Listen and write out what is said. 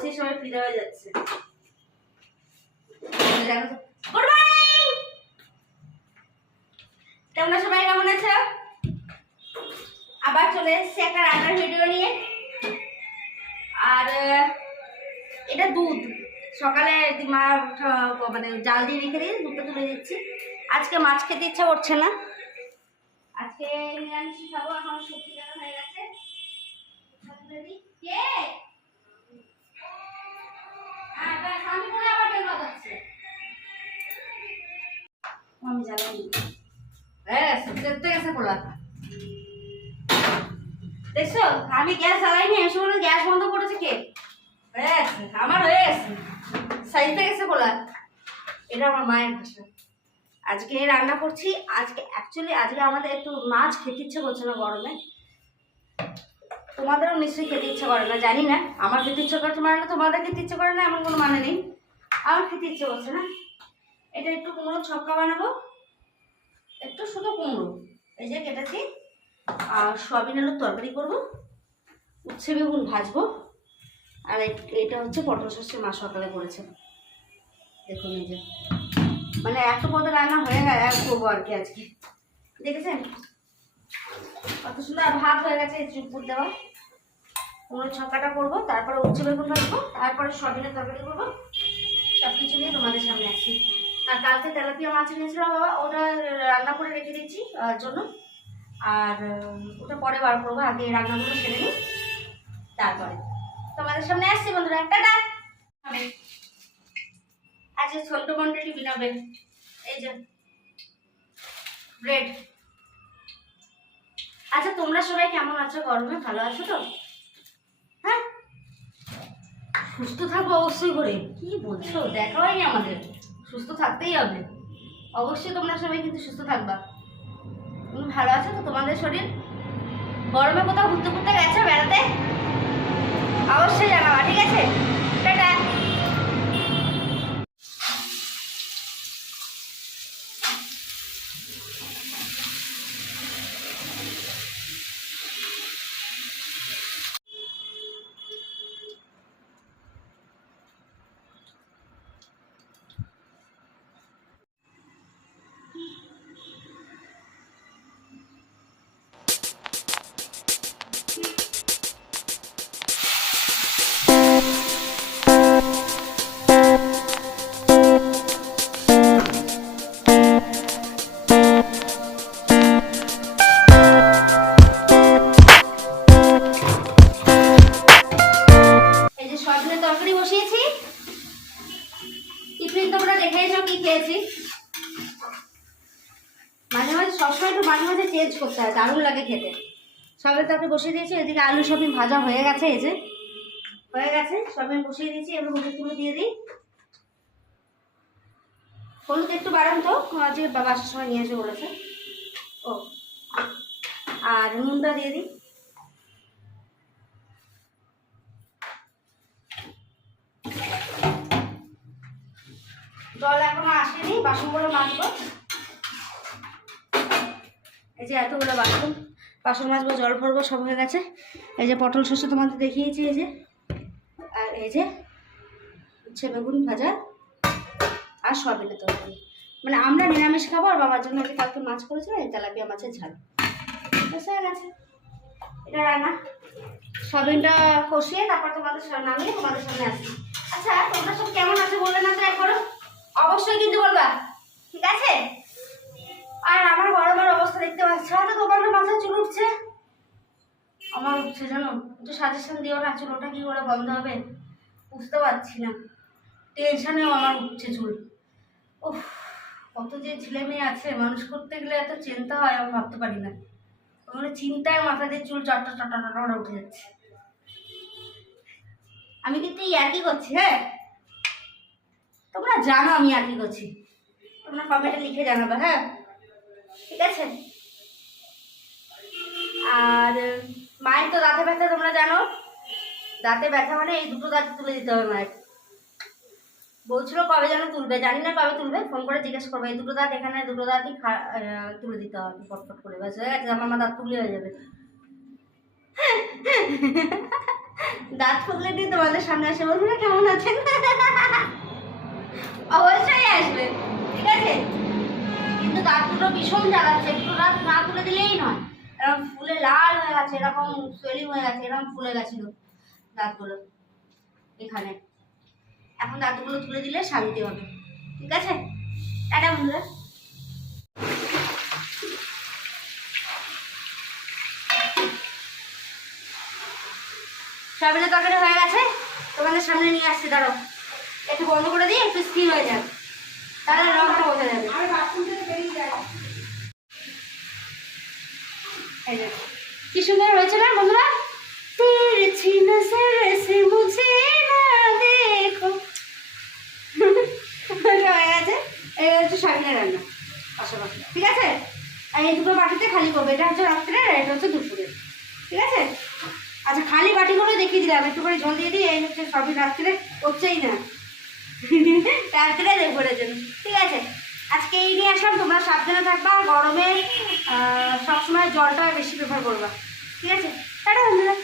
সেই সময় ফিরে হয়ে যাচ্ছে। তোমরা সবাই কেমন আছো? আবার চলে এসেছি একটা রান্নার ভিডিও নিয়ে। আর এটা দুধ। সকালে মা মানে জাল দিয়ে রেখে দিয়ে দুধটা তুলে দিচ্ছি আজকে মাছ খেতে ইচ্ছা করছে না। আজকে নিরামিষ খাব হয়ে গেছে। আমি দেখতে গেছে পোলা দেখছ? আমি গ্যাস জ্বালাইনি এসে বলে গ্যাস বন্ধ করেছে কে? আমার হয়ে গেছে। সাইতে গেছে পোলা এটা আমার মায়ের ভাষা। আজকে রান্না করছি। আজকে অ্যাকচুয়ালি আজকে আমাদের একটু মাছ খেতে ইচ্ছে করছে না গরমে। তোমাদেরও নিশ্চয়ই খেতে ইচ্ছে করে না জানি না। আমার খেতে ইচ্ছে করছে মানে তোমাদের খেতে ইচ্ছে করে না এমন কোনো মানে নেই। আমার খেতে ইচ্ছে করছে না। এটা একটু কুমড়ো ছক্কা বানাবো। একটু শুধু কুমড়ো। এই যে কেটেছি আর সয়াবিন আলুর তরকারি করব। উচ্ছে বেগুন ভাজবো। আর এটা হচ্ছে পটল সর্ষে মা সকালে করেছে। দেখুন এই যে। মানে এত পদে রান্না হয়ে গেল করব আর কি আজকে। দেখেছেন? কত সুন্দর আর ভাত হয়ে গেছে চুপুর দেওয়া। কুমড়ো ছক্কাটা করব, তারপরে উচ্ছে বেগুন ভাজবো, তারপরে সয়াবিনের তরকারি করব। সব কিছু নিয়ে তোমাদের সামনে আসি আর কালকে তেলাপিয়া মাছ এনেছিলাম বাবা, ওটা রান্না করে রেখে দিচ্ছি জন্য। আর ওটা পরে বার করব, আগে রান্নাগুলো সেরে নিই, তারপরে। তোমাদের সামনে আসছি বন্ধুরা ডাক হবে আজকে ছোট্ট টিফিন হবে এই যে ব্রেড আচ্ছা তোমরা সবাই কেমন আছো? গরমে ভালো আছো তো? হ্যাঁ? সুস্থ থাকব অবশ্যই করে। কি বলছো? দেখা হয়নি আমাদের। সুস্থ থাকতেই হবে। অবশ্যই তোমরা সবাই কিন্তু সুস্থ থাকবা। তুমি ভালো আছো তো তোমাদের শরীর? গরমে কোথাও ঘুরতে ঘুরতে গেছো বেড়াতে? অবশ্যই জানাবা, ঠিক আছে? টাটা। খেয়েছি মাঝে মাঝে, সবসময় একটু মাঝে মাঝে চেঞ্জ করতে হয়, দারুণ লাগে খেতে। সবের তরকারি বসিয়ে দিয়েছি, এদিকে আলু সবিন ভাজা হয়ে গেছে যে। হয়ে গেছে সবিন বসিয়ে দিয়েছি, এবার হলুদগুলো দিয়ে দিই। হলুদ একটু বাড়ান তো, আজকে বাবা আসার সময় নিয়ে এসে বলেছে। ও। আর নুনটা দিয়ে দিই। জল এখনও আসেনি, বাসনগুলো মাজবো। এই যে এতগুলো বাসন বাসন মাজবো, জল ভরবো, সব হয়ে গেছে। এই যে পটল শস্য তোমাদের দেখিয়েছি, এই যে। আর এই যে উচ্ছে বেগুন ভাজা আর সয়াবিনের তরকারি। মানে আমরা নিরামিষ খাব, আর বাবার জন্য আজকে কালকে মাছ করেছিল, এই তেলাপিয়া মাছের ঝাল। এটা রান্না। সয়াবিনটা কষিয়ে তারপর তোমাদের নামিয়ে তোমাদের সামনে আসি আচ্ছা তোমরা সব কেমন আছো বলে না তো একবারও অবশ্যই কিন্তু বলবা। ঠিক আছে? আর আমার গরমের অবস্থা দেখতে পাচ্ছ। তো তোমার মাথায় চুল উঠছে। আমার উঠছে জানো? একটু সাজেশন দিও না চুল ওটা কি করে বন্ধ হবে? বুঝতে পারছি না। টেনশনেও আমার উঠছে চুল। উফ, কত যে ছেলে মেয়ে আছে, মানুষ করতে গেলে এত চিন্তা হয়, আমি ভাবতে পারি না। মানে চিন্তায় মাথা দিয়ে চুল চট্টা চট্টা চট্টা উঠে যাচ্ছে। আমি কিন্তু ইয়ার্কি করছি হ্যাঁ? তোমরা জানো আমি আর কি করছি। তোমরা কমেন্টে লিখে জানাবে হ্যাঁ? ঠিক আছে? আর, মায়ের তো দাঁতে ব্যথা, তোমরা জানো? দাঁতে ব্যথা মানে এই দুটো দাঁত তুলে দিতে হবে মায়ের। বলছিল কবে যেন তুলবে, জানি না কবে তুলবে, ফোন করে জিজ্ঞেস করবে, এই দুটো দাঁত এখানে, দুটো দাঁতই তুলে দিতে হবে ফটফট করে, ব্যাস, হয়ে গেছে, আমার দাঁত তুলে হয়ে যাবে। দাঁত ফুকলে দিয়ে তোমাদের সামনে আসে বন্ধুরা কেমন আছেন? অবশ্যই আসবে। ঠিক আছে? কিন্তু দাঁতগুলো ভীষণ জ্বালাচ্ছে। একটু রাত না তুলে দিলেই নয়। এরকম ফুলে লাল হয়ে গেছে, এরকম সোয়েলিং হয়ে গেছে, এরকম ফুলে গেছিল দাঁতগুলো এখানে। এখন দাঁতগুলো তুলে দিলে শান্তি হবে। ঠিক আছে? টাটা, বন্ধুরা। সয়াবিনের তরকারি হয়ে গেছে। তোমাদের সামনে নিয়ে আসছি দাঁড়ো একটু বন্ধ করে দিই একটু স্থির হয়ে যাবে। তাহলে রংটা বোঝা যাবে। কি সুন্দর হয়েছে না বন্ধুরা? তেরছি মুঝে না দেখো। এটা হয়ে গেছে এই হচ্ছে রান্না। পাশাপাশি। ঠিক আছে? আর এই দুটো বাটিতে খালি করবে। এটা হচ্ছে রাত্রে আর এটা হচ্ছে দুপুরে ঠিক আছে? আচ্ছা খালি বাটিগুলো দেখিয়ে দিলাম। একটু করে জল দিয়ে দিই। এই হচ্ছে সবই রাত্রে হচ্ছেই না। রাত্রে দুপুরের জন্য ঠিক আছে? আজকে এই নিয়ে আসলাম, তোমরা সাবধানে থাকবা, গরমে সবসময় জলটা বেশি প্রেফার করবা। ঠিক আছে? বন্ধুরা।